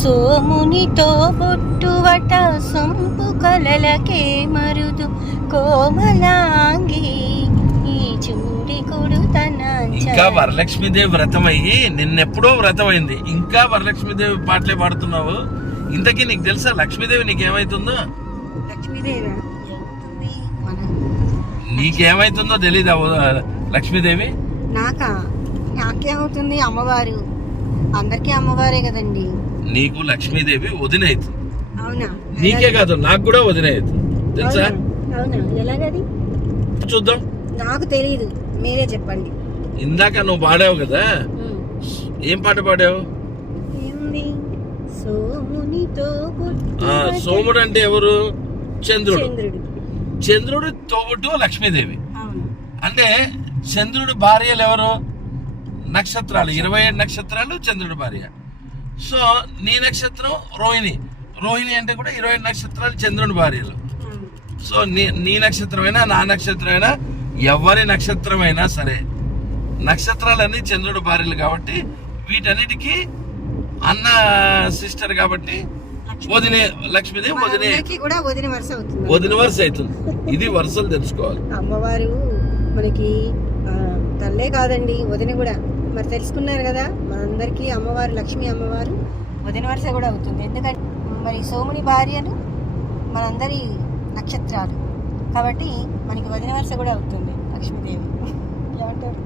సోమునితో బొట్టువట సొంపు కలలకే మరుదు కోమలాంగి ఈ చూడి కొడుతన. ఇంకా వరలక్ష్మీదేవి వ్రతం అయ్యి నిన్నెప్పుడో వ్రతం అయింది, ఇంకా వరలక్ష్మీదేవి పాటలే పాడుతున్నావు. ఇంతకీ నీకు తెలుసా లక్ష్మీదేవి నీకేమైతుందో? లక్ష్మీదేవి నీకేమైతుందో తెలీదా లక్ష్మీదేవి? నాకేమవుతుంది? అమ్మవారు అందరికీ అమ్మవారే కదండి. నీకు లక్ష్మీదేవి వదిన అవుతుంది. అవునా? నీకే కాదు నాకు కూడా వదిన అవుతుంది తెలుసా? అవునా? ఎలాగది చూద్దాం. నాకు తెలియదు, మీరే చెప్పండి. ఇందాక నువ్వు పాడావు కదా, ఏం పాట పాడావు? సోముడు అంటే ఎవరు? చంద్రుడు. చంద్రుడు తోబుట్టు లక్ష్మీదేవి. అంటే చంద్రుడు భార్యలు ఎవరు? నక్షత్రాలు, 27 నక్షత్రాలు చంద్రుడు భార్య. సో నీ నక్షత్రం రోహిణి. రోహిణి అంటే కూడా 27 నక్షత్రాలు చంద్రుడి భార్యలు. సో నీ నక్షత్రమైనా నా నక్షత్రమైనా ఎవరి నక్షత్రమైనా సరే నక్షత్రాలన్నీ చంద్రుడి భార్యలు కాబట్టి వీటన్నిటికీ అన్న సిస్టర్ కాబట్టి వదినే లక్ష్మీదేవి వదిన వరుస అవుతుంది. ఇది వరుసలు తెలుసుకోవాలి. అమ్మవారు మనకి తల్లే కాదండి, వదిన కూడా. మరి తెలుసుకున్నారు కదా, మనందరికీ అమ్మవారు లక్ష్మీ అమ్మవారు వదిన వరుస కూడా అవుతుంది. ఎందుకంటే మరి సోముని భార్యలు మనందరి నక్షత్రాలు కాబట్టి మనకి వదిన వరుస కూడా అవుతుంది లక్ష్మీదేవి. ఏమంటారు?